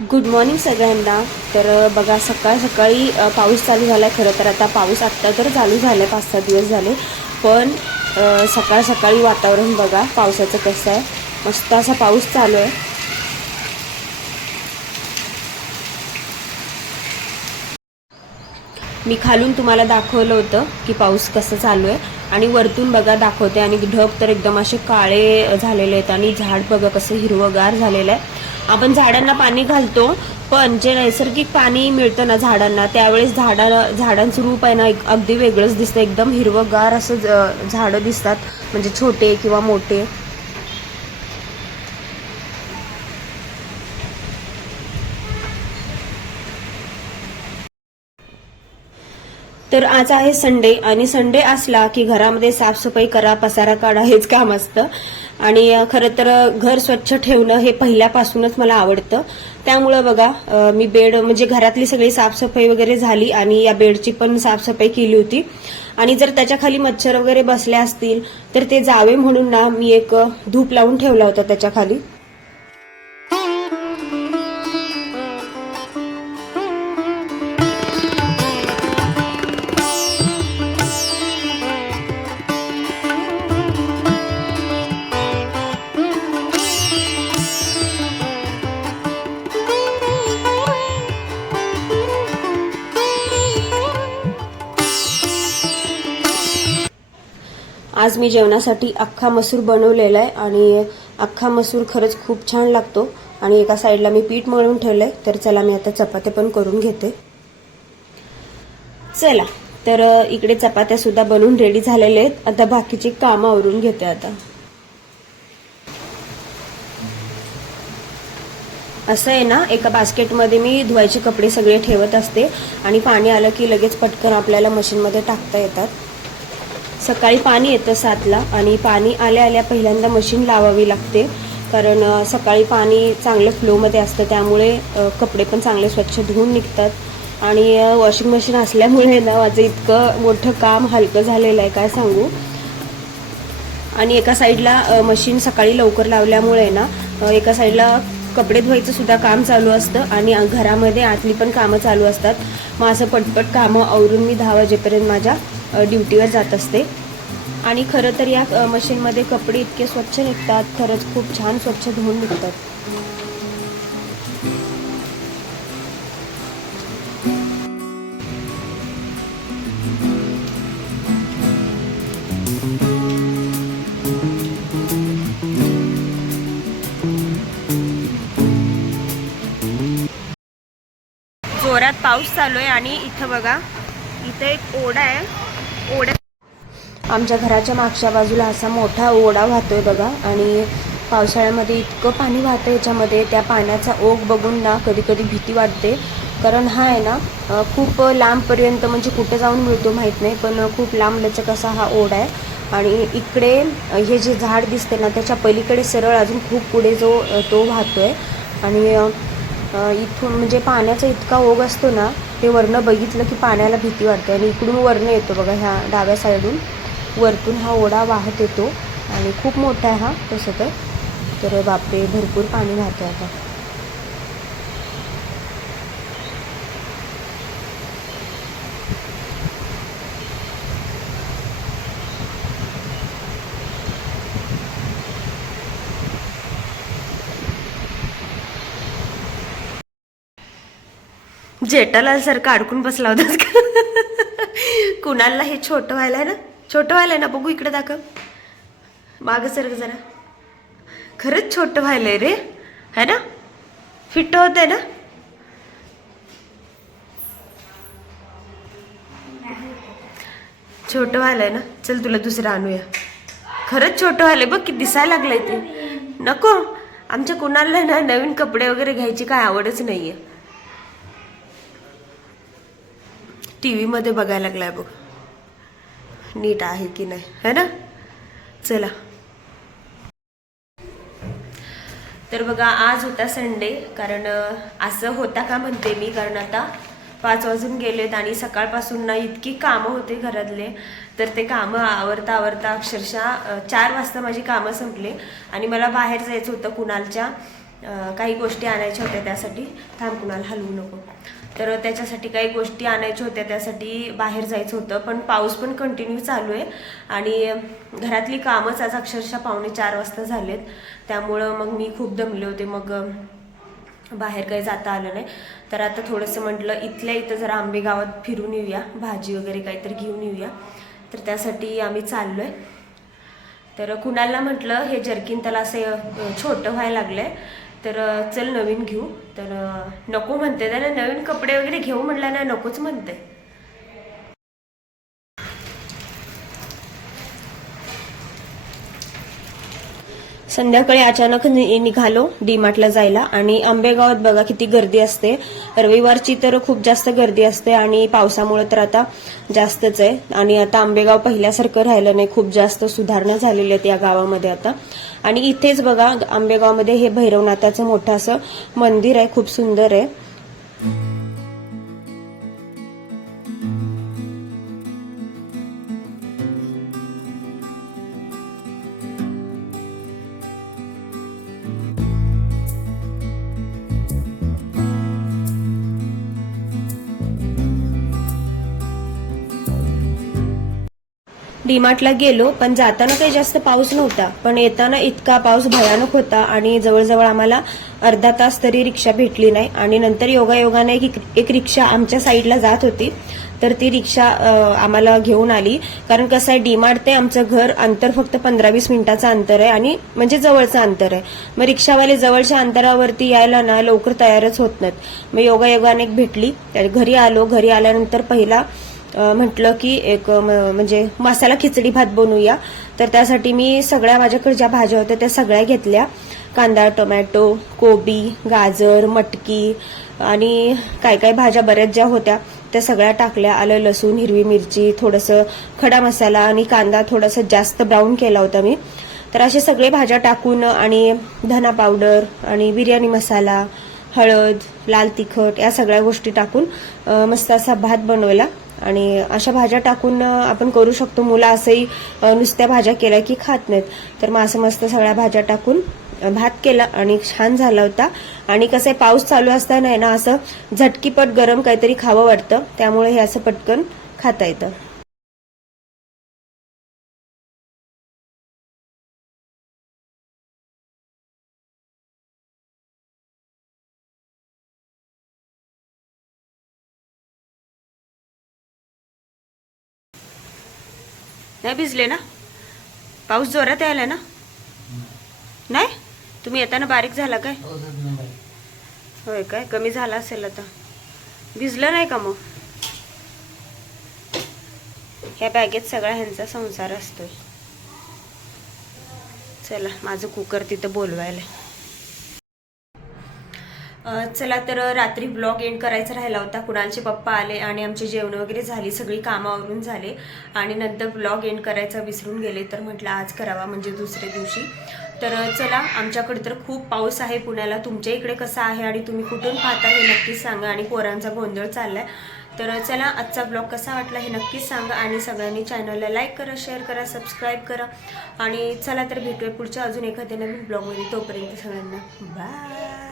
Good morning सगळ्यांना. तर बघा सकाळ सकाळी पाऊस चालू झाला आहे. खरं तर आता पाऊस आत्ता तर चालू झाला आहे, 5-6 दिवस झाले. पण सकाळ सकाळी वातावरण बघा पावसाचं कसं आहे. मस्त असा पाऊस चालू आहे. मी खालून तुम्हाला दाखवलं होतं की पाऊस कसं चालू आहे आणि वरतून बघा दाखवते. आणि ढग तर एकदम असे काळे झालेले आहेत आणि झाड बघा कसं हिरवंगार झालेलं आहे. आपण झाडांना पाणी घालतो, पण जे नैसर्गिक पाणी मिळतं ना झाडांना, त्यावेळेस झाडांचं रूप आहे ना अगदी वेगळंच दिसतं. एकदम हिरवंगार असं झाडं दिसतात, म्हणजे छोटे किंवा मोठे. तर आज आहे संडे, आणि संडे असला की घरामध्ये साफसफाई करा, पसारा काढा, हेच काम असतं. आणि खरं तर घर स्वच्छ ठेवणं हे पहिल्यापासूनच मला आवडतं. त्यामुळं बघा मी बेड म्हणजे घरातली सगळी साफसफाई वगैरे झाली आणि या बेडची पण साफसफाई केली होती. आणि जर त्याच्या खाली मच्छर वगैरे बसले असतील तर ते जावे म्हणून ना मी एक धूप लावून ठेवला होता त्याच्या खाली. आज मी जेवणासाठी अख्खा मसूर बनवलेला आहे आणि अख्खा मसूर खरंच खूप छान लागतो. आणि एका साईडला मी पीठ मळून ठेवलंय. तर चला मी आता चपात्या पण करून घेते. चला तर इकडे चपात्या सुद्धा बनवून रेडी झालेल्या आहेत. आता बाकीची कामं आवरून घेते. आता असं आहे ना, एका बास्केटमध्ये मी धुवायचे कपडे सगळे ठेवत असते आणि पाणी आलं की लगेच पटकन आपल्याला मशीनमध्ये टाकता येतात. सकाळी पाणी येतं 7ला आणि पाणी आल्या आल्या पहिल्यांदा मशीन लावावी लागते, कारण सकाळी पाणी चांगलं फ्लोमध्ये असतं. त्यामुळे कपडे पण चांगले स्वच्छ धुवून निघतात. आणि वॉशिंग मशीन असल्यामुळे ना माझं इतकं मोठं काम हलकं झालेलं आहे काय सांगू. आणि एका साईडला मशीन सकाळी लवकर लावल्यामुळे ना एका साईडला कपडे धुवायचं सुद्धा काम चालू असतं आणि घरामध्ये आतली पण कामं चालू असतात. मग असं पटपट कामं आवरून मी 10 वाजेपर्यंत माझ्या ड्युटीवर जात असते. आणि खरं तर या मशीनमध्ये कपडे इतके स्वच्छ निघतात, खरंच खूप छान स्वच्छ धुवून निघतात. जोरात पाऊस चालू आहे आणि इथं बघा, इथं एक ओढा आहे. आमच्या घराच्या मागच्या बाजूला असा मोठा ओढा वाहतोय बघा. आणि पावसाळ्यामध्ये इतकं पाणी वाहतं याच्यामध्ये, त्या पाण्याचा ओघ बघून ना कधी कधी भीती वाटते. कारण हा आहे ना खूप लांबपर्यंत, म्हणजे कुठे जाऊन मिळतो माहीत नाही, पण खूप लांब लचक असा हा ओढा आहे. आणि इकडे हे जे झाड दिसते ना त्याच्या पलीकडे सरळ अजून खूप पुढे तो वाहतोय. आणि इथून म्हणजे पाण्याचा इतका ओघ असतो ना, ते वरनं बघितलं की पाण्याला भीती वाटते. आणि इकडून वरनं येतो बघा, ह्या डाव्या साईडून वरतून हा ओढा वाहत येतो आणि खूप मोठा आहे हा तसं तर बापरे भरपूर पाणी वाहतं आता. जेठालाल सारखं अडकून बसला होतास का? कुणाला हे छोटं व्हायलाय ना, छोटं व्हायलाय ना, बघू इकडे दाखव, मागं सरक जरा. खरंच छोटं व्हायलंय रे, है ना, फिट होत आहे ना. छोटं व्हायलंय ना, चल तुला दुसरं आणूया. खरंच छोटं व्हायलंय बघ, की दिसायला लागलंय ते. नको, आमच्या कुणाला ना नवीन कपडे वगैरे घ्यायची काय आवडच नाहीये. टीव्ही मध्ये बघायला लागलाय बघ, नीट आहे की नाही, है ना. चला तर बघा, आज होता संडे. कारण असं होता का म्हणते मी, कारण आता 5 वाजून गेलेत आणि सकाळपासून ना इतकी कामं होते घरातले. तर ते कामं आवरता आवरता अक्षरशः 4 वाजता माझी कामं संपले आणि मला बाहेर जायचं होतं कुणालच्या. काही गोष्टी आणायच्या होत्या त्यासाठी. थांब कुणाला हलवू नको. तर त्याच्यासाठी काही गोष्टी आणायच्या होत्या, त्यासाठी बाहेर जायचं होतं. पण पाऊस पण कंटिन्यू चालू आहे आणि घरातली कामच आज अक्षरशः 3:45 वाजता झालेत. त्यामुळं मग मी खूप दमले होते. मग बाहेर काही जाता आलं नाही. तर आता थोडंसं म्हटलं इथल्या इथं जरा आंबेगावात फिरून येऊया, भाजी वगैरे काहीतरी घेऊन येऊया. तर त्यासाठी आम्ही चाललो आहे. तर कुणाला म्हटलं हे जर्किन त्याला असं छोटं व्हायला लागलं आहे, तर चल नवीन घेऊ. तर नको म्हणते, त्याला नवीन कपडे वगैरे घेऊ म्हटलं ना, नकोच म्हणते. संध्याकाळी अचानक निघालो डीमार्टला जायला आणि आंबेगावात बघा किती गर्दी असते. रविवारची तर खूप जास्त गर्दी असते आणि पावसामुळे तर आता जास्तच आहे. आणि आता आंबेगाव पहिल्यासारखं राहिलं नाही, खूप जास्त सुधारणा झालेली आहे या गावामध्ये आता. आणि इथेच बघा आंबेगावमध्ये हे भैरवनाथाचं मोठं असं मंदिर आहे, खूप सुंदर आहे. डीमार्टला गेलो, पण जाताना काही जास्त पाऊस नव्हता, पण येताना इतका पाऊस भयानक होता आणि जवळजवळ आम्हाला अर्धा तास तरी रिक्षा भेटली नाही. आणि नंतर योगायोगाने एक रिक्षा आमच्या साईडला जात होती, तर ती रिक्षा आम्हाला घेऊन आली. कारण कसं आहे, डीमार्ट ते आमचं घर अंतर फक्त 15-20 मिनिटाचं अंतर आहे आणि म्हणजे जवळचं अंतर आहे. मग रिक्षावाले जवळच्या अंतरावरती यायला ना लवकर तयारच होत नाहीत. मग योगायोगाने एक भेटली, घरी आलो. घरी आल्यानंतर पहिला म्हटलं की एक म्हणजे मसाला खिचडी भात बनवूया. तर त्यासाठी मी सगळ्या माझ्याकडे ज्या भाज्या होत्या त्या सगळ्या घेतल्या. कांदा, टोमॅटो, कोबी, गाजर, मटकी आणि काय काय भाज्या बऱ्याच ज्या होत्या त्या सगळ्या टाकल्या. आलं, लसूण, हिरवी मिरची, थोडंसं खडा मसाला आणि कांदा थोडासा जास्त ब्राऊन केला होता मी. तर असे सगळे भाज्या टाकून आणि धना पावडर आणि बिर्याणी मसाला, हळद, लाल तिखट या सगळ्या गोष्टी टाकून मस्त असा भात बनवला. आणि अशा भाज्या टाकून आपण करू शकतो. मुलं असंही नुसत्या भाज्या केल्या की खात नाहीत, तर मग असं मस्त सगळ्या भाज्या टाकून भात केला आणि छान झाला होता. आणि कसं आहे, पाऊस चालू असताना आहे ना असं झटकीपट गरम काहीतरी खावं वाटतं, त्यामुळे हे असं पटकन खाता येतं. नाही भिजले ना? पाऊस जोरात यायला ना? नाही, तुम्ही येताना बारीक झाला काय? होय काय, कमी झाला असेल आता. भिजलं नाही का मग? ह्या बॅगेत सगळा ह्यांचा संसार असतोय. चला, माझं कुकर तिथं बोलवायला. चला, तर रात्री ब्लॉग एंड करायचा राहिला होता. कुणालचे पप्पा आले आणि आमची जेवण वगैरे झाली, सगळी कामावरून झाले आणि नंतर ब्लॉग एंड करायचा विसरून गेले. तर म्हटलं आज करावा, म्हणजे दुसऱ्या दिवशी. तर चला, आमच्याकडे तर खूप पाऊस आहे पुण्याला. तुमच्या इकडे कसा आहे आणि तुम्ही कुठून पाहता हे नक्कीच सांगा. आणि पोरांचा गोंधळ चाललाय. तर चला, आजचा ब्लॉग कसा वाटला हे नक्कीच सांगा. आणि सगळ्यांनी चॅनलला लाईक करा, शेअर करा, सबस्क्राईब करा. आणि चला तर भेटूया पुढच्या अजून एखाद्या नवीन ब्लॉगमध्ये. तोपर्यंत सगळ्यांना बाय.